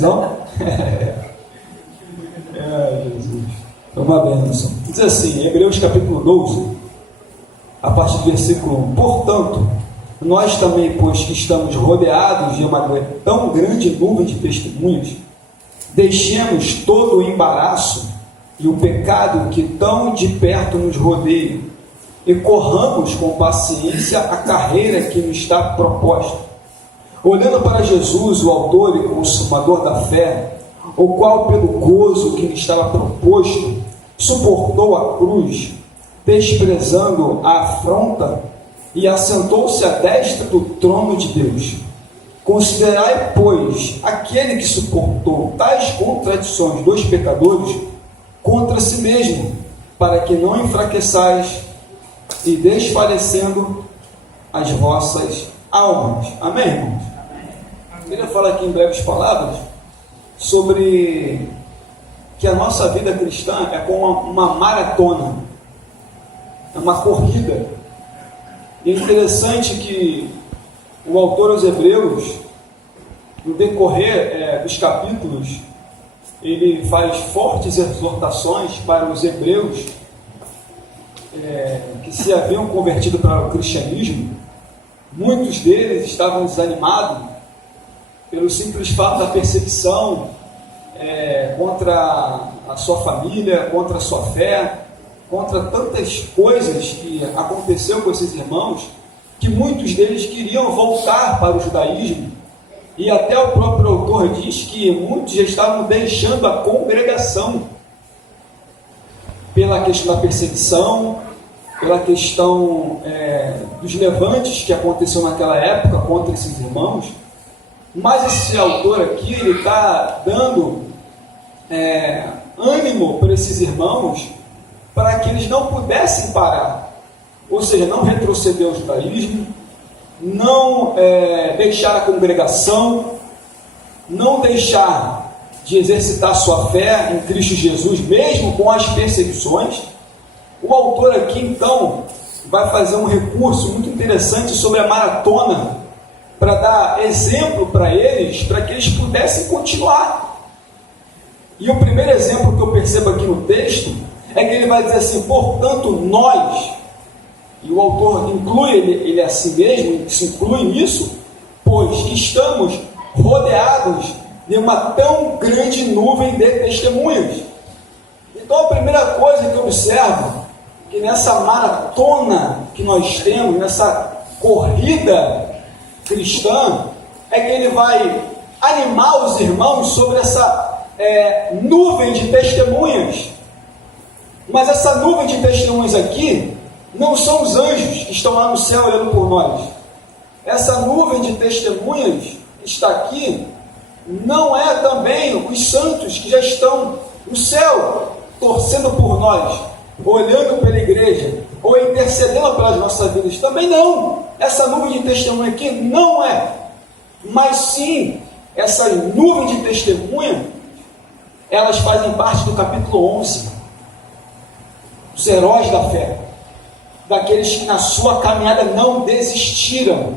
Não? Jesus. É uma bênção. Diz assim, Hebreus capítulo 12, a partir do versículo 1. Portanto, nós também, pois que estamos rodeados de uma tão grande nuvem de testemunhas, deixemos todo o embaraço e o pecado que tão de perto nos rodeia, e corramos com paciência a carreira que nos está proposta, olhando para Jesus, o autor e consumador da fé, o qual, pelo gozo que lhe estava proposto, suportou a cruz, desprezando a afronta, e assentou-se à destra do trono de Deus. Considerai, pois, aquele que suportou tais contradições dos pecadores contra si mesmo, para que não enfraqueçais e desfalecendo as vossas almas. Amém, irmãos? Eu queria falar aqui em breves palavras sobre que a nossa vida cristã é como uma maratona, é uma corrida. E é interessante que o autor aos Hebreus, no decorrer dos capítulos, ele faz fortes exortações para os hebreus que se haviam convertido para o cristianismo. Muitos deles estavam desanimados pelo simples fato da perseguição contra a sua família, contra a sua fé, contra tantas coisas que aconteceu com esses irmãos, que muitos deles queriam voltar para o judaísmo, e até o próprio autor diz que muitos já estavam deixando a congregação pela questão da perseguição, pela questão dos levantes que aconteceu naquela época contra esses irmãos. Mas esse autor aqui, ele está dando ânimo para esses irmãos, para que eles não pudessem parar, ou seja, não retroceder ao judaísmo, não deixar a congregação, não deixar de exercitar sua fé em Cristo Jesus, mesmo com as perseguições. O autor aqui, então, vai fazer um recurso muito interessante sobre a maratona, para dar exemplo para eles, para que eles pudessem continuar. E o primeiro exemplo que eu percebo aqui no texto é que ele vai dizer assim: portanto nós, e o autor inclui ele a si mesmo, se inclui nisso, pois que estamos rodeados de uma tão grande nuvem de testemunhas. Então a primeira coisa que eu observo, que nessa maratona que nós temos, nessa corrida cristã, é que ele vai animar os irmãos sobre essa nuvem de testemunhas. Mas essa nuvem de testemunhas aqui não são os anjos que estão lá no céu olhando por nós. Essa nuvem de testemunhas que está aqui não é também os santos que já estão no céu torcendo por nós, olhando pela igreja, ou intercedendo pelas nossas vidas. Também não. Essa nuvem de testemunha aqui não é. Mas sim, essa nuvem de testemunha, elas fazem parte do capítulo 11. Os heróis da fé, daqueles que na sua caminhada não desistiram.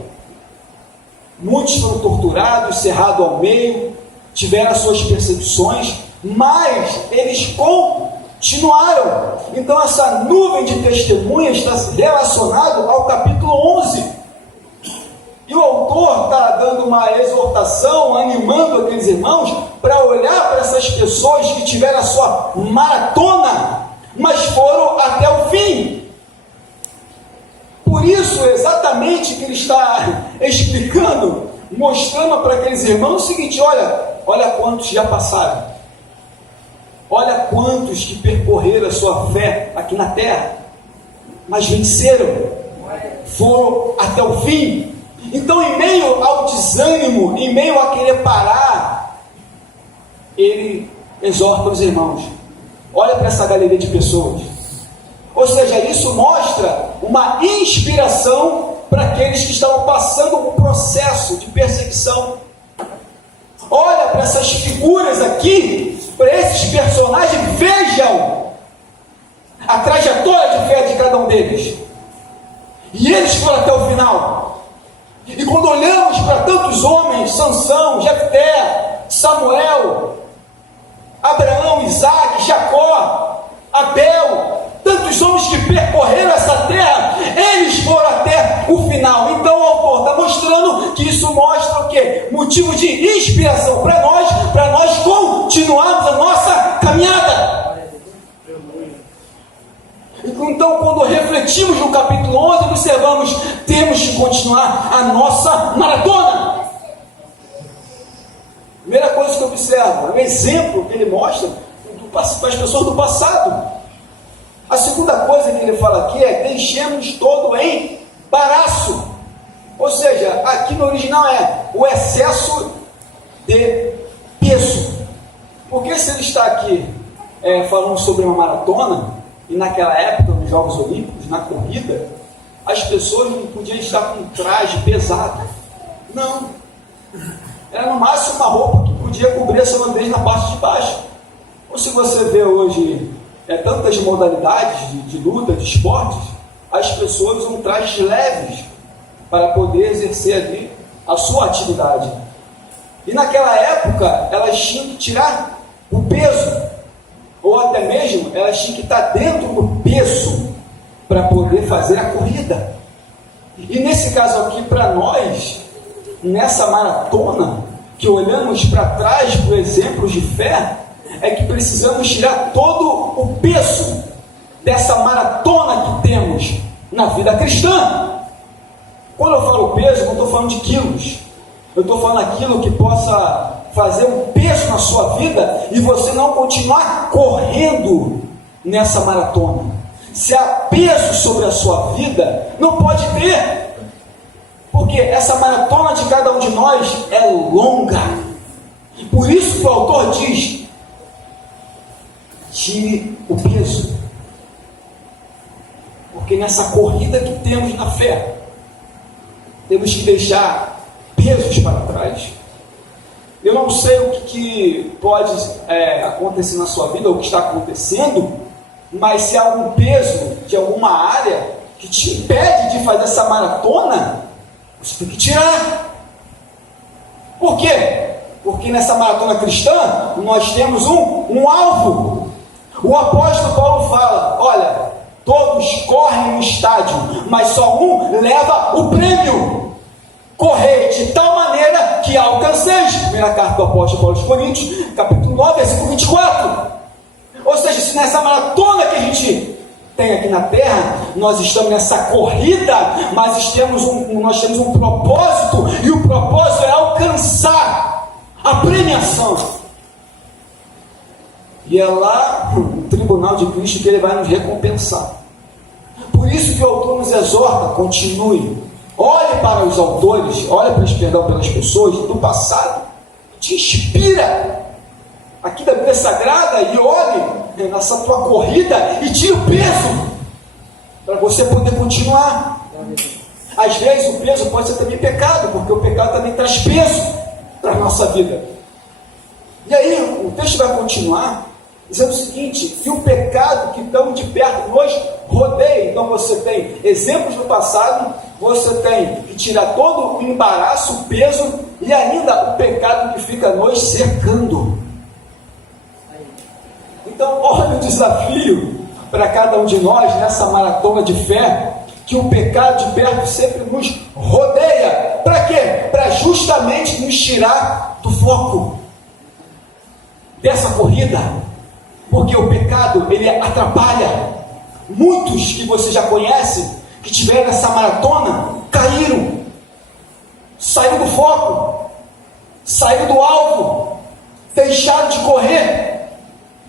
Muitos foram torturados, cerrados ao meio, tiveram as suas perseguições, mas eles continuaram. Então essa nuvem de testemunhas está relacionada ao capítulo 11. E o autor está dando uma exortação, animando aqueles irmãos para olhar para essas pessoas que tiveram a sua maratona, mas foram até o fim. Por isso, exatamente, que ele está explicando, mostrando para aqueles irmãos o seguinte: olha quantos já passaram, olha quantos que percorreram a sua fé aqui na terra, mas venceram, foram até o fim. Então, em meio ao desânimo, em meio a querer parar, ele exorta os irmãos: olha para essa galeria de pessoas. Ou seja, isso mostra uma inspiração para aqueles que estavam passando um processo de perseguição. Olha para essas figuras aqui, para esses personagens, vejam a trajetória de fé de cada um deles. E eles foram até o final. E quando olhamos para tantos homens, Sansão, Jefté, Samuel, Abraão, Isaac, Jacó, Abel, tantos homens que percorreram essa terra, eles foram até o final. Então o autor está mostrando que isso mostra o quê? Motivo de inspiração para nós continuarmos a nossa caminhada. Então, quando refletimos no capítulo 11, observamos, temos que continuar a nossa maratona. Primeira coisa que eu observo, é o exemplo que ele mostra para as pessoas do passado. A segunda coisa que ele fala aqui é: deixemos todo em embaraço. Ou seja, aqui no original é o excesso de peso. Porque se ele está aqui falando sobre uma maratona, e naquela época, nos Jogos Olímpicos, na corrida, as pessoas não podiam estar com um traje pesado. Não. Era no máximo uma roupa que podia cobrir a sua nudez na parte de baixo. Ou se você vê hoje tantas modalidades de luta, de esportes, as pessoas usam trajes leves para poder exercer ali a sua atividade. E naquela época, elas tinham que tirar o peso, ou até mesmo elas tinham que estar dentro do peso para poder fazer a corrida. E nesse caso aqui, para nós, nessa maratona, que olhamos para trás por exemplos de fé, é que precisamos tirar todo o peso dessa maratona que temos na vida cristã. Quando eu falo peso, eu não estou falando de quilos, eu estou falando aquilo que possa fazer um peso na sua vida e você não continuar correndo nessa maratona. Se há peso sobre a sua vida, não pode ter, porque essa maratona de cada um de nós é longa. E por isso que o autor diz: tire o peso, porque nessa corrida que temos na fé, temos que deixar pesos para trás. Eu não sei o que pode acontecer na sua vida, ou o que está acontecendo, mas se há algum peso de alguma área que te impede de fazer essa maratona, você tem que tirar. Por quê? Porque nessa maratona cristã, nós temos um alvo. O apóstolo Paulo fala: olha, todos correm no estádio, mas só um leva o prêmio. Correr de tal maneira que alcanceis. Primeira carta do apóstolo Paulo aos Coríntios, capítulo 9, versículo 24. Ou seja, se nessa maratona que a gente tem aqui na terra, nós estamos nessa corrida, mas nós temos um propósito, e o propósito é alcançar a premiação. E é lá no tribunal de Cristo que ele vai nos recompensar. Por isso que o autor nos exorta: continue. Olhe para os autores, olhe pelas pessoas do passado, te inspira aqui da Bíblia Sagrada, e olhe nessa tua corrida e tire o peso para você poder continuar. Às vezes o peso pode ser também pecado, porque o pecado também traz peso para a nossa vida. E aí o texto vai continuar dizendo o seguinte: e o pecado que tão de perto nos rodeia. Então você tem exemplos do passado, você tem que tirar todo o embaraço, o peso, e ainda o pecado que fica nos cercando. Então olha o desafio para cada um de nós nessa maratona de fé, que o pecado de perto sempre nos rodeia. Para quê? Para justamente nos tirar do foco dessa corrida. Porque o pecado, ele atrapalha. Muitos que você já conhece, que tiveram essa maratona, caíram, saíram do foco, saíram do alvo, deixaram de correr,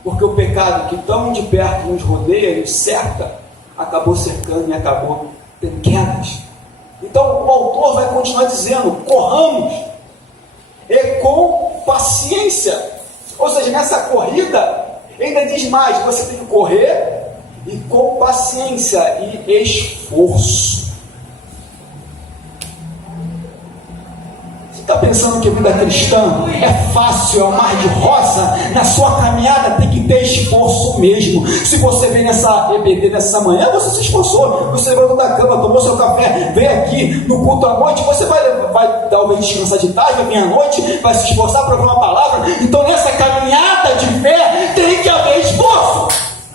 porque o pecado que tão de perto nos rodeia, nos cerca, acabou cercando e acabou tendo quedas. Então o autor vai continuar dizendo: corramos, e com paciência. Ou seja, nessa corrida, ainda diz mais: você tem que correr e com paciência e esforço. Você está pensando pensando que a vida cristã é fácil, é um mar de rosa? Na sua caminhada tem que ter esforço mesmo. Se você vem nessa EBD nessa manhã, você se esforçou, você levantou da cama, tomou seu café, veio aqui no culto à noite, você vai talvez descansar de tarde, vai vir à noite, vai se esforçar para ouvir uma palavra. Então nessa caminhada de fé tem que haver esforço.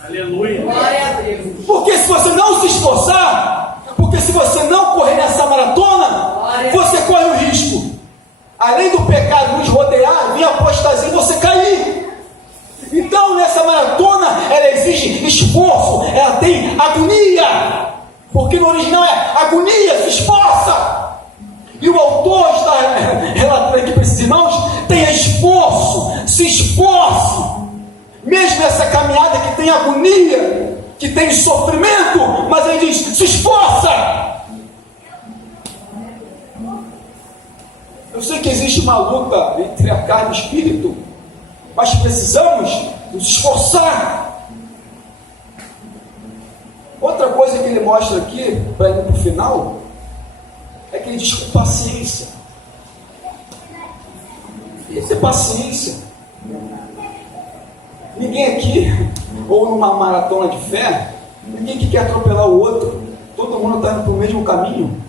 Aleluia. Glória a Deus. Porque se você não se esforçar, porque se você não correr nessa maratona, você corre o risco, além do pecado nos rodear, vir a apostasia e você cair. Então nessa maratona ela exige esforço, ela tem agonia, porque no original é agonia, se esforça. E o autor está relatando aqui para esses irmãos: tenha esforço, se esforce, mesmo essa caminhada que tem agonia, que tem sofrimento, mas ele diz: se esforça. Eu sei que existe uma luta entre a carne e o espírito, mas precisamos nos esforçar. Outra coisa que ele mostra aqui, para ir para o final, é que ele diz com paciência. Isso é paciência. Ninguém aqui, ou numa maratona de fé, ninguém que quer atropelar o outro. Todo mundo está indo para o mesmo caminho.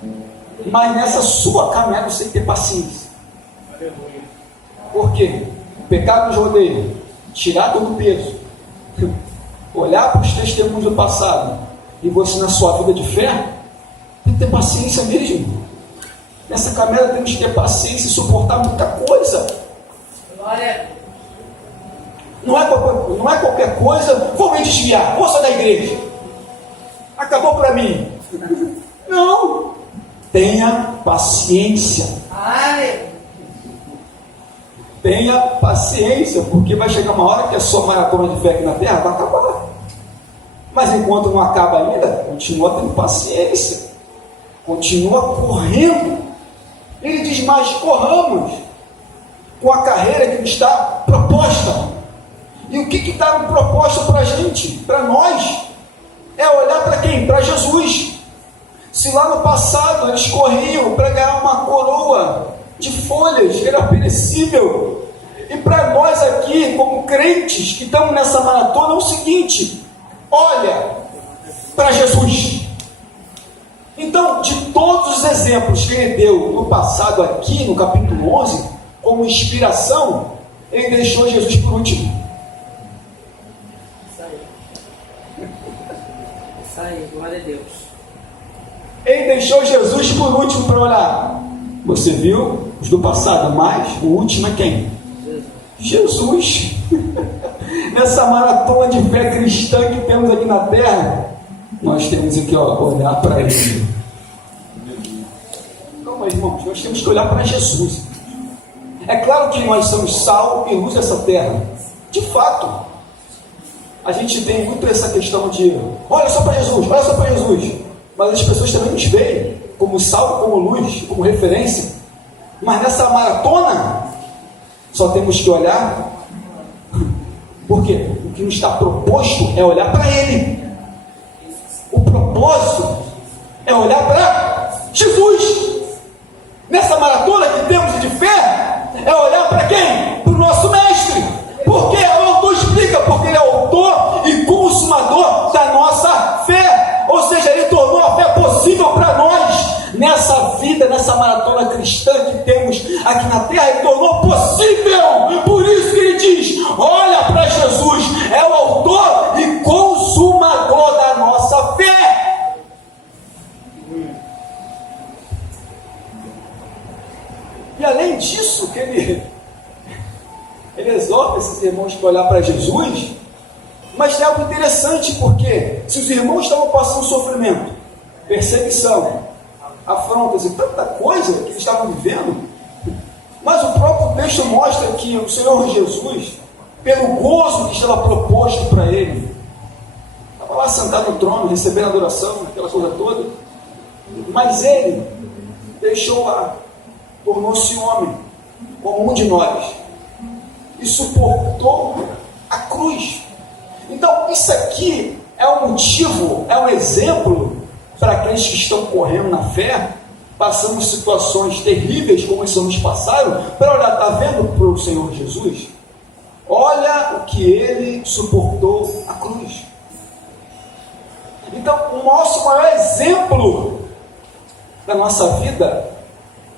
Mas nessa sua caminhada você tem que ter paciência. Por quê? O pecado nos rodeia. Tirar todo o peso. Olhar para os testemunhos do passado. E você na sua vida de fé, tem que ter paciência mesmo. Nessa caminhada temos que ter paciência e suportar muita coisa. Glória. Não é qualquer coisa, vou me desviar, vou sair da igreja. Acabou para mim. Não. Tenha paciência. Ai. Tenha paciência, porque vai chegar uma hora que a sua maratona de fé aqui na terra vai acabar. Mas enquanto não acaba ainda, continua tendo paciência. Continua correndo. Ele diz mais: corramos com a carreira que está proposta. E o que está proposto para a gente, para nós? É olhar para quem? Para Jesus. Se lá no passado eles corriam para ganhar uma coroa de folhas, que era perecível, e para nós aqui, como crentes que estamos nessa maratona, é o seguinte: olha para Jesus. Então, de todos os exemplos que ele deu no passado aqui, no capítulo 11, como inspiração, ele deixou Jesus por último. Isso aí, glória a Deus. Ele deixou Jesus por último para olhar. Você viu os do passado, mas o último é quem? Jesus. Nessa maratona de fé cristã que temos aqui na terra, nós temos aqui, olhar para ele. Calma, irmãos, nós temos que olhar para Jesus. É claro que nós somos sal e luz dessa terra. De fato, a gente tem muito essa questão de olha só para Jesus, olha só para Jesus. Mas as pessoas também nos veem como sal, como luz, como referência. Mas nessa maratona, só temos que olhar. Por quê? O que nos está proposto é olhar para Ele. O propósito é olhar para Jesus. Nessa maratona que temos de fé, é olhar para quem? Para o nosso mestre. Porque o autor explica, porque ele é autor e consumador da nossa fé. Ou seja, ele tornou a fé possível para nós nessa vida, nessa maratona cristã que temos aqui na terra. Ele tornou possível. Por isso que ele diz: olha para Jesus, é o autor e consumador da nossa fé. E além disso, que ele exorta esses irmãos para olhar para Jesus. Mas tem algo interessante, porque se os irmãos estavam passando sofrimento, perseguição, afrontas e tanta coisa que eles estavam vivendo, mas o próprio texto mostra que o Senhor Jesus, pelo gozo que estava proposto para ele, estava lá sentado no trono, recebendo adoração, aquela coisa toda, mas ele deixou lá, tornou-se homem, como um de nós, e suportou a cruz. Então, isso aqui é um motivo, é um exemplo para aqueles que estão correndo na fé, passamos situações terríveis como esses homens passaram, para olhar, está vendo para o Senhor Jesus? Olha o que ele suportou à cruz. Então, o nosso maior exemplo da nossa vida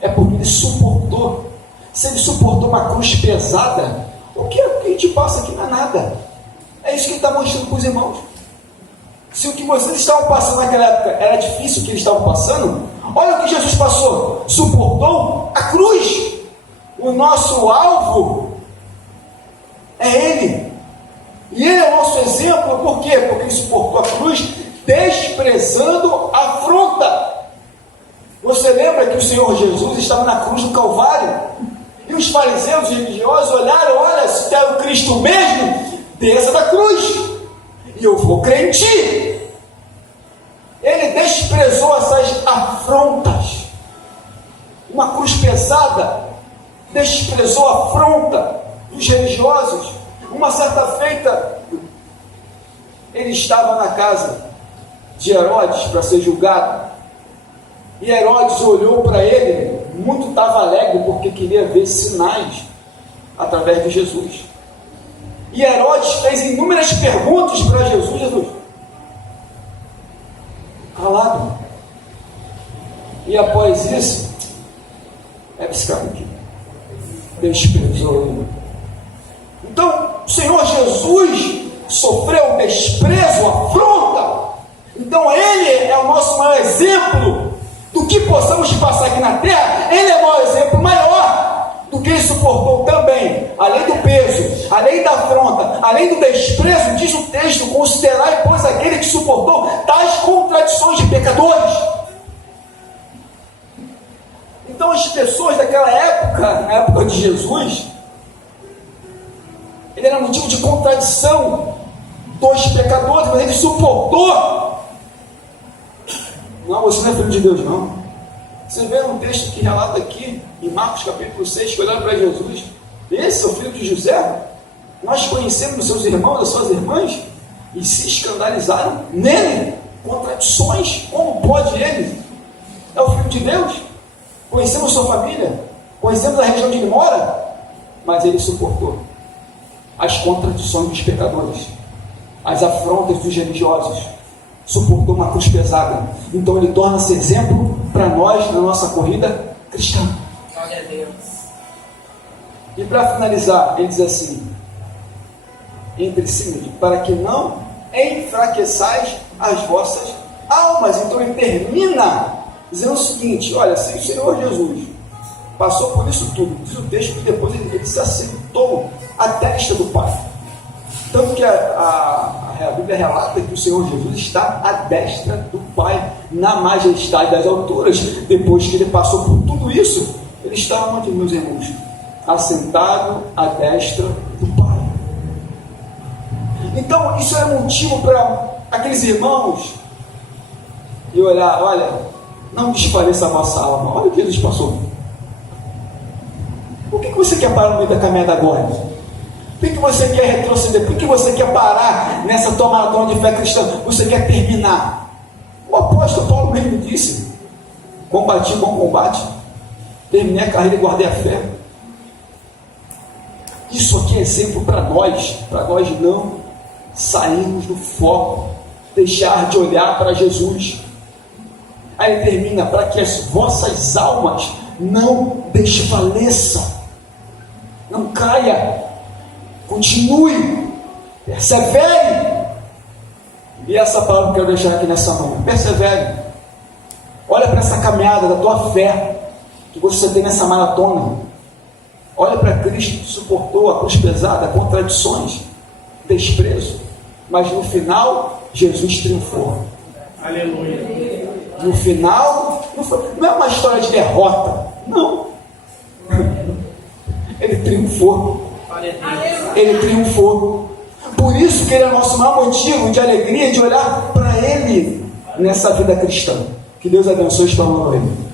é porque ele suportou. Se ele suportou uma cruz pesada, o que a gente passa aqui não é nada. É isso que ele está mostrando para os irmãos. Se o que vocês estavam passando naquela época era difícil, o que eles estavam passando, olha o que Jesus passou. Suportou a cruz. O nosso alvo é Ele. E Ele é o nosso exemplo, por quê? Porque Ele suportou a cruz, desprezando a afronta. Você lembra que o Senhor Jesus estava na cruz do Calvário? E os fariseus religiosos olharam, olha, se tu é o Cristo mesmo, desça da cruz. E eu vou crer em ti. Ele desprezou essas afrontas. Uma cruz pesada, desprezou a afronta dos religiosos. Uma certa feita, ele estava na casa de Herodes para ser julgado. E Herodes olhou para ele, muito estava alegre, porque queria ver sinais através de Jesus. E Herodes fez inúmeras perguntas para Jesus. Jesus, calado. E após isso, esse cara aqui desprezou ele. Então, o Senhor Jesus sofreu desprezo, afronta. Então, Ele é o nosso maior exemplo do que possamos passar aqui na terra. Ele é o maior exemplo maior do que Ele suportou também. Além do peso, além da afronta, além do desprezo, diz o texto: considerai, pois, aquele que suportou tais contradições de pecadores. Então, as pessoas daquela época, na época de Jesus, ele era motivo de contradição dos pecadores, mas ele suportou. Não, você não é filho de Deus, não. Você vê um texto que relata aqui, em Marcos capítulo 6, que olharam para Jesus: esse é o filho de José? Nós conhecemos os seus irmãos, as suas irmãs, e se escandalizaram nele. Contradições, como pode ele? É o filho de Deus? Conhecemos sua família, conhecemos a região onde ele mora, mas ele suportou as contradições dos pecadores, as afrontas dos religiosos, suportou uma cruz pesada. Então ele torna-se exemplo para nós na nossa corrida cristã. Glória a Deus. E para finalizar, ele diz assim: entre si, para que não enfraqueçais as vossas almas. Então ele termina dizendo o seguinte: olha, se o Senhor Jesus passou por isso tudo, diz o texto que depois ele se assentou à destra do Pai. Tanto que a Bíblia relata que o Senhor Jesus está à destra do Pai, na majestade das alturas. Depois que ele passou por tudo isso, ele está onde, meus irmãos? Assentado à destra do Pai. Então, isso é motivo para aqueles irmãos e olhar: olha, não desfaleça a vossa alma. Olha o que Jesus passou. Por que você quer parar no meio da caminhada agora? Por que você quer retroceder? Por que você quer parar nessa tua maratona de fé cristã? Você quer terminar? O apóstolo Paulo mesmo disse: combati bom combate, terminei a carreira e guardei a fé. Isso aqui é exemplo para nós não sairmos do foco, deixar de olhar para Jesus. Aí ele termina: para que as vossas almas não desfaleçam, não caia, continue, persevere. E essa palavra que eu quero deixar aqui nessa manhã: persevere. Olha para essa caminhada da tua fé que você tem nessa maratona. Olha para Cristo que suportou a cruz pesada, contradições, desprezo, mas no final Jesus triunfou. Aleluia. No final não é uma história de derrota, não. Ele triunfou. Ele triunfou. Por isso que ele é o nosso maior motivo de alegria, de olhar para ele nessa vida cristã. Que Deus abençoe e está no reino.